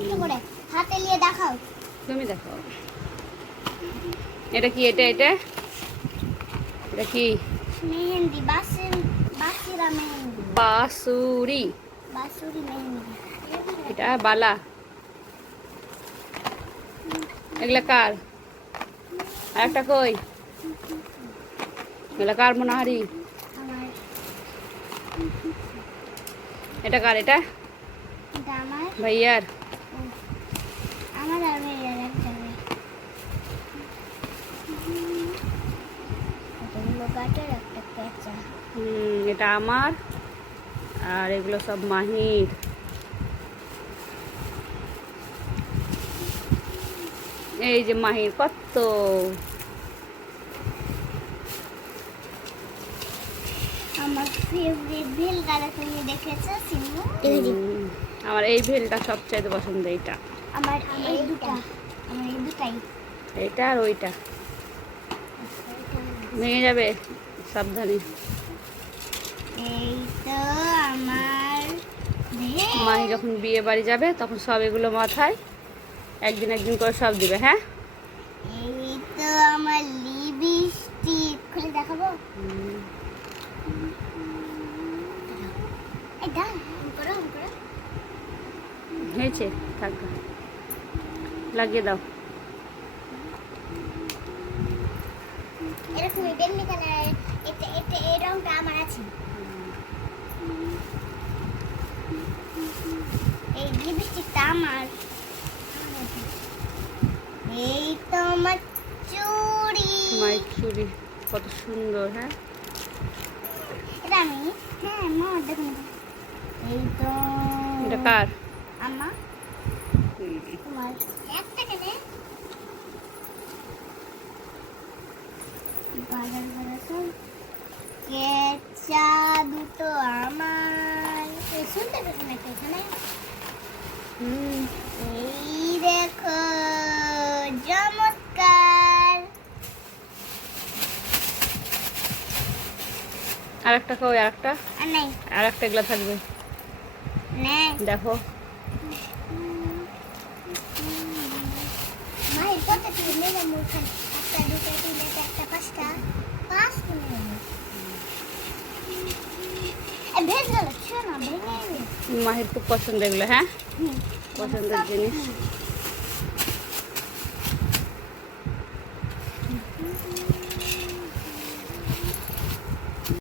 একটু করে হাতে নিয়ে দেখাও। তুমি দেখাও। এটা কি? এটা এটা এটা কি? মেহেন্দি, বাসিরা মেহেন্দি, বাঁশুরি। বাসুরি মেহেন্দি। এটা বালা। এগুলা কার? আর একটা কই? এগুলা কার মনোহারি? আমার, এটা কার? এটা এটা আমার, ভাইয়ার। আমার আর ভাইয়ার একটা মেয়ে। এগুলো কাঠের, একটা পেঁচা। এটা আমার। আর এগুলো সব মাহির। এই যে মাহির কত। আমার ফেভারিট ভেলগাটা তুমি দেখেছো সিমু? আমার এই ভেলটা সবচাইতে পছন্দ। এইটা আমার এই দুটা, আমার এই দুটাই। এইটা আর ওইটা ভেঙে যাবে, সাবধানে। এই তো আমার মাহি যখন বিয়ে বাড়ি যাবে তখন সব এগুলো মাথায় একদিন একদিন করে সব দিবে। হ্যাঁ, এই তো আমার লিপস্টিক। খুলে দেখাবো? এই দাও, করো করো। হয়েছে, থাক, লাগিয়ে দাও। এরকম বেগুনি কালার, এটা এটা এই রংটা আমার আছে। এই লিপস্টিকটা আমার। এই তো আমার চুড়ি। মায়ের চুড়ি কত সুন্দর। হ্যাঁ, এটা আমি, হ্যাঁ মা দেখুন। এই তো এটা কার? আম্মা, তোমার একটা কেনে বাজার করেছো। কেচা দুটো আমার। এই শুনতে পেছো নাকি এখানে? এই দেখো, চমৎকার। আর একটা কই? আর একটা, আর নাই, আর একটা এগুলো থাকবে। নেই। দেখো, মায়ের কত কিছু নেবে মুখে। একটা, দুটো, তিনটে, চারটা, পাঁচটা, পাঁচ নেবে। ভেজ গেল, শোনো ভেঙে গেছে। মাহির খুব পছন্দ এগুলো। হ্যাঁ, পছন্দের জিনিস।